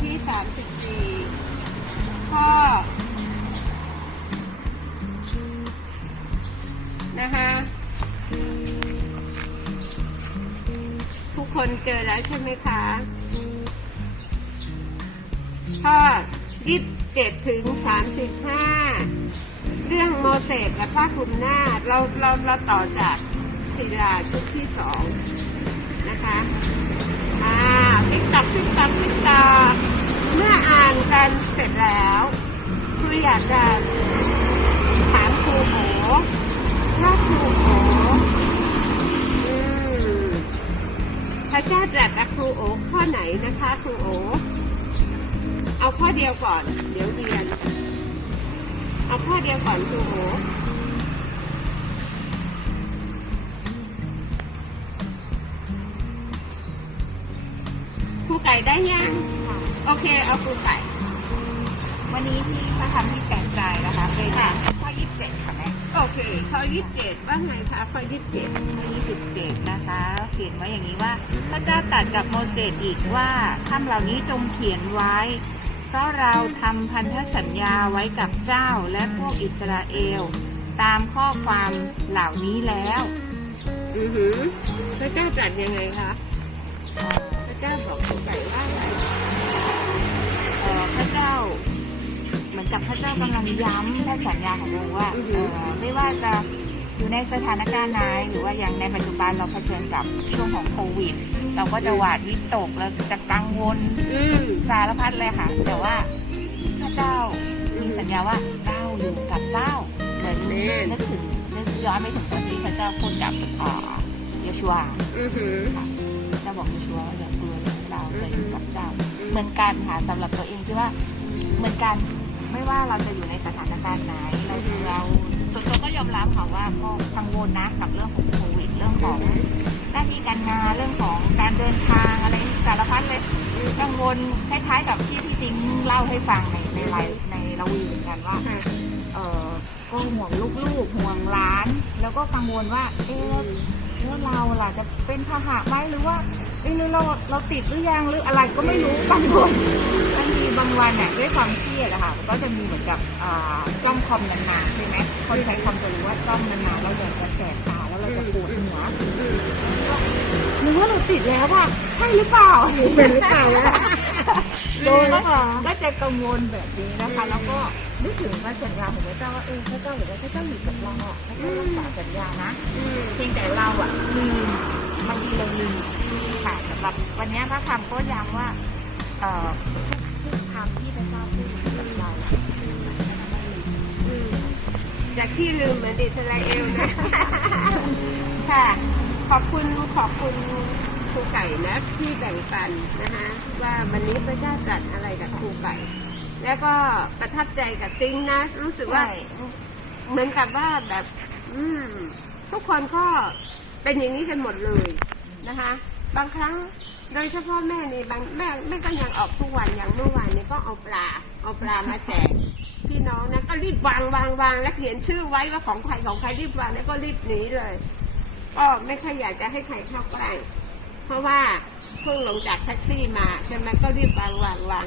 ที่สามสิบสี่ข้อนะคะทุกคนเจอแล้วใช่ไหมคะข้อยี่สิบเจ็ดถึงสามสิบห้าเรื่องโมเสสและผ้าคลุมหน้า เราเราเราต่อจากศิลาชุดที่สองนะคะ อ่าพิกตักพิกตักพิกตักเมื่ออ่านกันเสร็จแล้วครูอยากจะถามครูโอว่าครูโออืมพระเจ้าตรัสกับครูโอข้อไหนนะคะครูโอ เอาข้อเดียวก่อน เดี๋ยวเรียน เอาข้อเดียวก่อนครูโอ ไก่ได้ยัง โอเค เอาครูไก่ วันนี้ที่พระธรรมที่แปลกใจนะคะเป็นข้อยี่สิบเจ็ดค่ะแม่โอเคข้อยี่สิบเจ็ดว่าไงคะข้อยี่สิบเจ็ดข้อยี่สิบเจ็ดนะคะเขียนไว้อย่างนี้ว่า พระเจ้าตรัสกับโมเสสอีกว่าคำเหล่านี้จงเขียนไว้ เพราะเราทำพันธสัญญาไว้กับเจ้าและพวกอิสราเอล ตามข้อความเหล่านี้แล้ว อือหือพระเจ้าตรัสยังไงคะ เหมือนกับพระเจ้ากำลังย้ำและสัญญาของเราว่าเอ่อไม่ว่าจะอยู่ในสถานการณ์ไหนหรือว่าอย่างในปัจจุบันเราเผชิญกับช่วงของโควิด เราก็จะหวาดวิตกเราจะกังวลอืมสารพัดเลยค่ะ แต่ว่าพระเจ้ามีสัญญาว่าเราอยู่กับเจ้าเหมือนแม่นนึกถึงนึกย้อนไปถึงตอนที่พระเจ้าพูดกับเอ่อโยชัวอือหือเจ้าบอกโยชัวว่าอย่ากลัวเลยเราจะอยู่กับเจ้า เหมือนกันค่ะสำหรับตัวเองที่ว่าเหมือนกัน ไม่ว่าเราจะอยู่ในสถานการณ์ไหนเราเราส่วนตัวก็ยอมรับค่ะว่าก็กังวลนะกับเรื่องของโควิดเรื่องของหน้าที่การงานเรื่องของการเดินทางอะไรสารพัดเลยกังวลคล้ายๆ กับที่พี่ติงเล่าให้ฟังในในไลฟ์ในเราวีเหมือนกันว่าเออก็ห่วงลูกๆห่วงหลาน แล้วก็กังวลว่าเอ๊ะแล้วเราล่ะจะเป็นพาหะไหมหรือว่า เอ๊ะหรือเราเราติดหรือยังหรืออะไรก็ไม่รู้กังวลบางทีบางวันเนี่ยด้วยความเครียดอะค่ะก็จะมีเหมือนกับอ่าจ้องคอมนานๆใช่ไหมคนใช้คอมจะรู้ว่าจ้องนานๆแล้วเราจะแสบตาแล้วเราจะปวดหัวหรือว่าเราติดแล้วอะใช่หรือเปล่าเป็นหรือเปล่าโดนแล้วค่ะก็จะกังวลแบบนี้นะคะแล้วก็นึกถึงพระสัญญาของพระเจ้าว่าเออพระเจ้าบอกว่าพระเจ้าอยู่กับเราพระเจ้ารักษาสัญญานะเพียงแต่เราอะลืมบางทีเราลืม ค่ะสำหรับวันนี้พระคำก็ย้ำว่าเอ่อทุกทุกคำที่พระเจ้าพูดกับเราอืมจากที่ลืมเหมือนอิสราเอลนะ ค่ะ ขอบคุณขอบคุณครูไก่นะที่แบ่งปันนะคะว่าวันนี้พระเจ้าตรัสอะไรกับครูไก่ แล้วก็ประทับใจกับติ้งนะ รู้สึกว่าเหมือนกับว่าแบบ อืม ทุกคนก็เป็นอย่างนี้กันหมดเลยนะคะ บางครั้งโดยเฉพาะแม่นี่บางแม่แม่ก็ยังออกทุกวันอย่างเมื่อวานนี้ก็เอาปลาเอาปลามาแจกพี่น้องนะก็รีบวางวางวางแล้วเขียนชื่อไว้ว่าของใครของใครรีบวางแล้วก็รีบหนีเลย ก็ไม่ค่อยอยากจะให้ใครเข้าใกล้เพราะว่าเพิ่งลงจากแท็กซี่มาใช่ไหมก็รีบวางวางวาง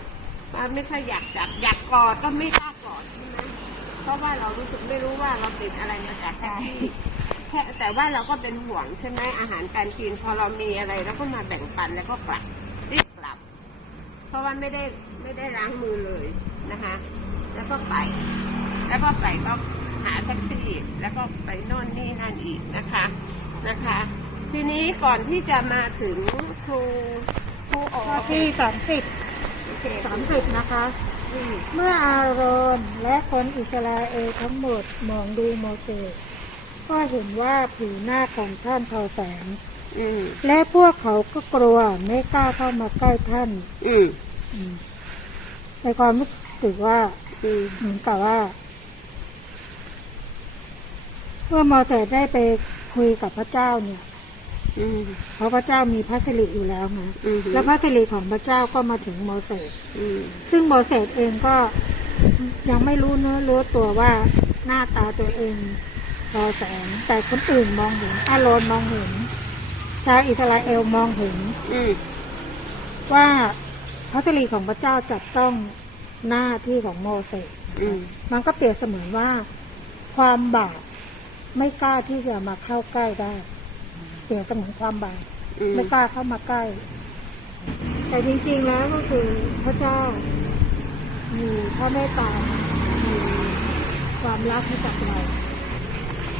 มาไม่ค่อยอยากจับอยากกอดก็ไม่กล้ากอดใช่ไหมเพราะว่าเรารู้สึกไม่รู้ว่าเราติดอะไรมาจากแท็กซี่ ค่แต่ว่าเราก็เป็นห่วงใช่ไหมอาหารการกินพอเรามีอะไรเราก็มาแบ่งปันแล้วก็กลับรีบกลับ เพราะว่าไม่ได้ไม่ได้ล้างมือเลยนะคะ แล้วก็ไป แล้วก็ไปก็หาแท็กซี่แล้วก็ไปโน่นนี่นั่นอีกนะคะนะคะ ทีนี้ก่อนที่จะมาถึงครูครูโอข้อที่สามสิบโอเคสามสิบนะคะอืมเมื่ออารอนและคนอิสราเอลทั้งหมดมองดูโมเสส ก็เห็นว่าผิวหน้าของท่านทอแสง อืมและพวกเขาก็กลัวไม่กล้าเข้ามาใกล้ท่าน อืมอืมในความรู้สึกว่าอืมเหมือนกับว่าเมื่อโมเสสได้ไปคุยกับพระเจ้าเนี่ย อืมเพราะพระเจ้ามีพระสิริอยู่แล้วนะอืมแล้วพระสิริของพระเจ้าก็มาถึงโมเสส อืมซึ่งโมเสสเองก็ยังไม่รู้เนื้อรู้ตัวว่าหน้าตาตัวเอง รอแสง แต่คนอื่นมองเห็นอาโรนมองเห็นชาวอิสราเอลมองเห็นอืมว่าพระสิริของพระเจ้าจับต้องหน้าที่ของโมเสสอืมมันก็เปรียบเสมือนว่า ความบาปไม่กล้าที่จะมาเข้าใกล้ได้ เปรียบเสมือนความบาปอืมไม่กล้าเข้ามาใกล้ แต่จริงๆแล้วก็คือพระเจ้า มีพระเมตตามีความรักให้กับเรา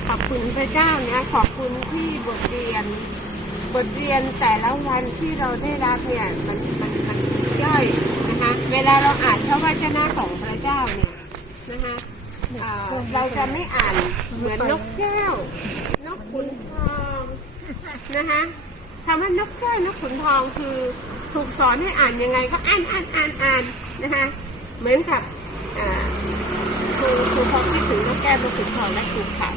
ขอบคุณพระเจ้านะขอบคุณที่บทเรียน บทเรียนแต่ละวันที่เราได้รับเนี่ยมันมันมันย่อยนะคะเวลาเราอ่านพระวจนะของพระเจ้าเนี่ยนะคะเราจะไม่อ่านเหมือนนกแก้วนกขุนทองนะคะคำว่านกแก้วนกขุนทองคือถูกสอนให้อ่านยังไงก็อ่านอ่านอ่านอ่านนะคะเหมือนกับครูครูพอคิดถึงนกแก้วนกขุนทองและครูขัน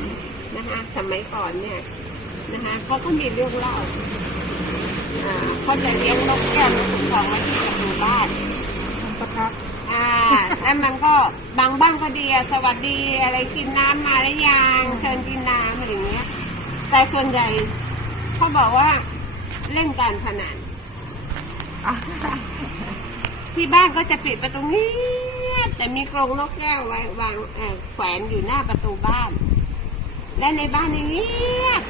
นะคะสมัยก่อนเนี่ยนะคะเขาก็มีเรื่องเล่าเขาจะเลี้ยงนกแก้วนกขุนทองไว้ที่ประตูบ้านนประทับอ่าแล้วมันก็บางบ้านก็ดีสวัสดีอะไรกินน้ำมาแล้วยังเชิญกินน้ำอะไรอย่างเงี้ยแต่ส่วนใหญ่เขาบอกว่าเล่นการพนันที่บ้านก็จะปิดประตูเงียบแต่มีกรงนกแก้วไว้วางแขวนอยู่หน้าประตูบ้าน และในบ้านเนี่ยเงียบ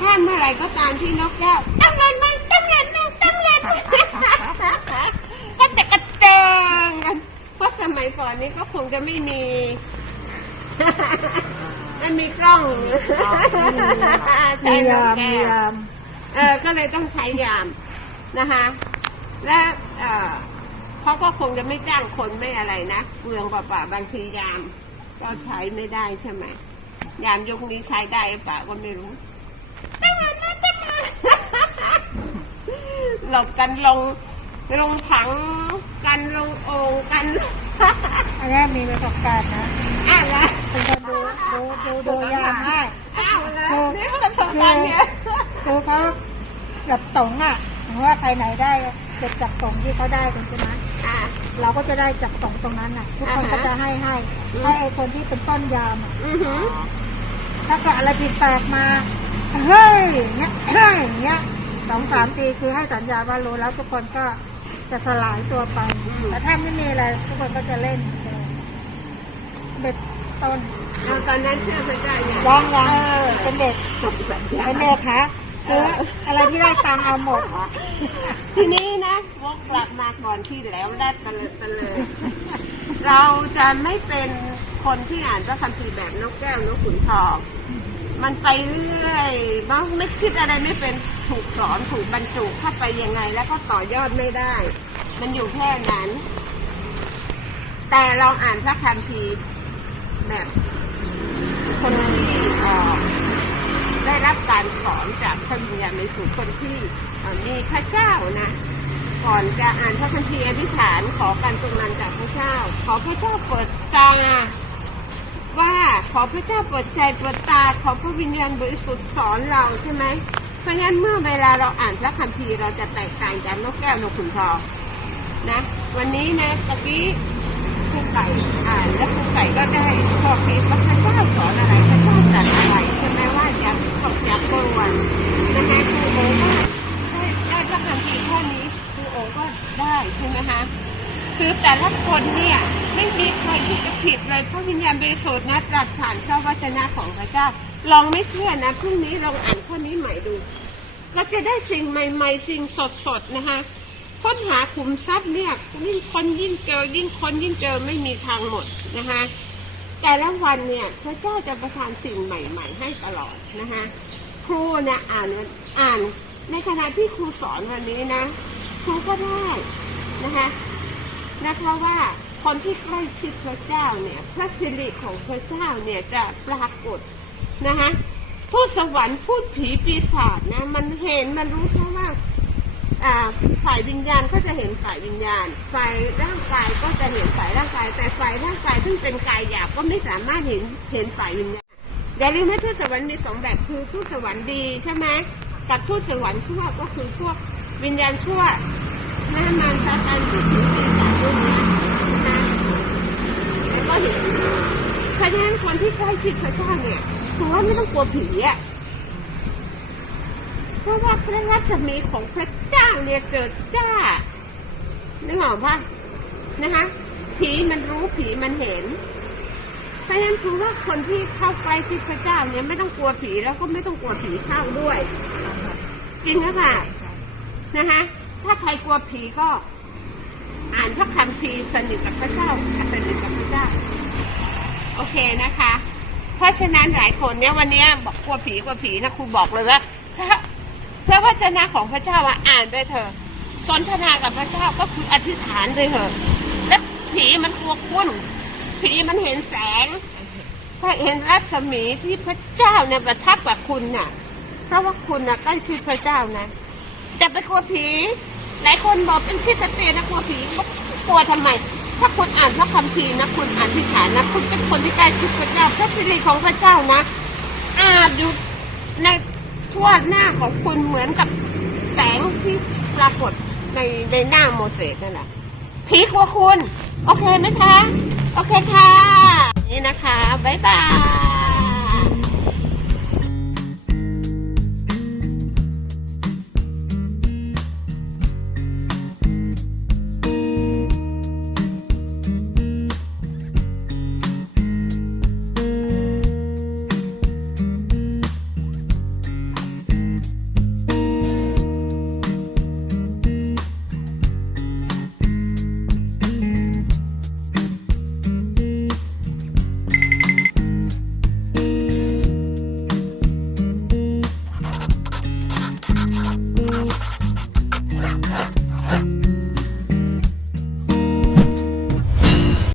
ถ้าเมื่อไหร่ก็ตามที่นกแก้วตั้งเงินมันตั้งเงินมันตั้งเงินมันก็จะกระเจิงกันเพราะสมัยก่อนนี้ก็คงจะไม่มีไม่มีกล้องใช้มีนยากมแก้มีวยามเออก็เลยต้องใช้ยามนะคะ และเออเขาก็คงจะไม่จ้างคนไม่อะไรนะเปลืองเปล่าๆบางทียาม ก็ใช้ไม่ได้ใช่ไหม ยามยุคนี้ใช้ได้หรือเปล่าก็ไม่รู้ตั้งมันนะตั้งมันหลบกันลงลงถังกันลงโอ่งกันอันนี้มีประสบการณ์นะอ้าวละเป็นคนดูดูดูดูยามให้อ้าวละนี่มันประสบการณ์เนี่ยคือเขาแบบตรงอะถึงว่าใครไหนได้เก็บจากตรงที่เขาได้กันใช่ไหมอ่าเราก็จะได้จากตรงตรงนั้นอะ ทุกคนอ่าฮะก็จะให้ให้อืมให้ไอ้คนที่เป็นต้นยามอะ อือหือถ้าเกิดอะไรผิดแปลกมา เฮ้ยอย่างเงี้ยเฮ้ยอย่างเงี้ยสองสามปีคือให้สัญญาว่ารู้แล้วทุกคนก็จะสลายตัวไปแต่ถ้าไม่มีอะไรทุกคนก็จะเล่นเด็กต้นเอาตอนนั้นเชื่อพระเจ้าอย่างยังยังเป็นเด็กจบสัญญาเป็นเด็กคะซื้ออะไรที่ได้ตังค์เอาหมด ทีนี้นะวกกลับมาก่อนที่แล้วแรกตะเลิดตะเลยเราจะไม่เป็นคนที่อ่านพระคัมภีร์แบบนกแก้วนกขุนทอง มันไปเรื่อยเนาะไม่คิดอะไรไม่เป็นถูกสอนถูกบรรจุเข้าไปยังไง แล้วก็ต่อยอดไม่ได้ มันอยู่แค่นั้น แต่เราอ่านพระคัมภีร์แบบ คนที่ได้รับการสอนจากพระวิญญาณในสู่คนที่มีพระเจ้านะก่อนจะอ่านพระคัมภีร์อธิษฐานขอการตรงนั้นจากพระเจ้า ขอพระเจ้าเปิดตา ว่าขอพระเจ้าเปิดใจเปิดตาขอพระวิญญาณบริสุทธิ์สอนเราใช่ไหมเพราะฉะนั้นเมื่อเวลาเราอ่านพระคัมภีร์เราจะแตกต่างจากนกแก้วนกขุนทองนะ วันนี้นะตะกี้ครูไก่อ่านแล้วครูไก่ก็ได้ข้อคิดว่าพระเจ้าสอนอะไรพระเจ้าจัดอะไรใช่ไหมว่าจะตกจากบวนนะคะครูโอก็ได้ได้พระคัมภีร์ข้อนี้ครูโอก็ได้ใช่ไหมคะ คือแต่ละคนเนี่ยไม่มีใครที่จะผิดเลยเพราะวิญญาณบริสุทธิ์นะตรัสผ่านพระวจนะของพระเจ้า ลองไม่เชื่อนะพรุ่งนี้ลองอ่านข้อนี้ใหม่ดูเราจะได้สิ่งใหม่ ๆ สิ่งสดๆนะคะค้นหาขุมทรัพย์เนี่ยยิ่งคนยิ่งเจอยิ่งคนยิ่งเจอไม่มีทางหมดนะคะแต่ละวันเนี่ยพระเจ้าจะประทานสิ่งใหม่ ๆ ให้ตลอดนะคะครูนะอ่านอ่าน ในขณะที่ครูสอนวันนี้นะครูก็ได้นะคะ นะคะว่าคนที่ใกล้ชิดพระเจ้าเนี่ยพระสิริของพระเจ้าเนี่ยจะปรากฏนะคะพูดสวรรค์พูดผีปีศาจนะมันเห็นมันรู้เพราว่าอ่าฝ่ายวิญญาณก็จะเห็นฝ่ายวิญญาณฝ่ายร่างกายก็จะเห็นฝ่ายร่างกาย แต่ฝ่ายร่างกายซึ่งเป็นกายหยาบก็ไม่สามารถเห็นเห็นฝ่ายวิญญาณอย่าลืมว่าทูตสวรรค์มีสองแบบคือทูตสวรรค์ดีใช่ไหมกับทูตสวรรค์ชั่วก็คือพวกวิญญาณชั่วแม่มันซาตานที่ถือศีร ษะรุ่นนี้นะแล้วก็เห็นเพราะฉะนั้นคนที่ใกล้ชิดพระเจ้าเนี่ยถือว่าไม่ต้องกลัวผีอะเพราะว่าพระรัศมีของพระเจ้าเนี่ยเกิดจ้านึกออกปะนะคะผีมันรู้ผีมันเห็นเพราะฉะนั้นคือว่าคนที่เข้าใกล้ชิดพระเจ้าเนี่ยไม่ต้องกลัวผีแล้วก็ไม่ต้องกลัวผีเข้าด้วย จริงหรือเปล่านะคะ ถ้าใครกลัวผีก็ อ่านพระคัมภีร์สนิทกับพระเจ้าสนิทกับพระเจ้า โอเคนะคะ เพราะฉะนั้นหลายคนเนี่ยวันนี้บอกกลัวผีกลัวผีนะครูบอกเลยว่าพระพระวจนะของพระเจ้าอะอ่านไปเถอะสนทนากับพระเจ้าก็คืออธิษฐานเลยเถอะแล้วผีมันกลัวคุณผีมันเห็นแสงถ้าเห็นรัศมีที่พระเจ้าเนี่ยประทับกับคุณน่ะ เพราะว่าคุณน่ะใกล้ชิดพระเจ้านะแต่ไปกลัวผี หลายคนบอกเป็นคริสเตียนนะกลัวผีกลัวทำไม ถ้าคุณอ่านพระคัมภีร์นะคุณอ่านที่ฐานนะคุณเป็นคนที่ใกล้ชิดพระเจ้าพระสิริของพระเจ้านะอาจอยู่ในทั่วหน้าของคุณเหมือนกับแสงที่ปรากฏในในหน้าโมเสสนั่นแหละผีกลัวคุณ โอเคไหมคะ โอเคค่ะ นี่นะคะ บ๊ายบาย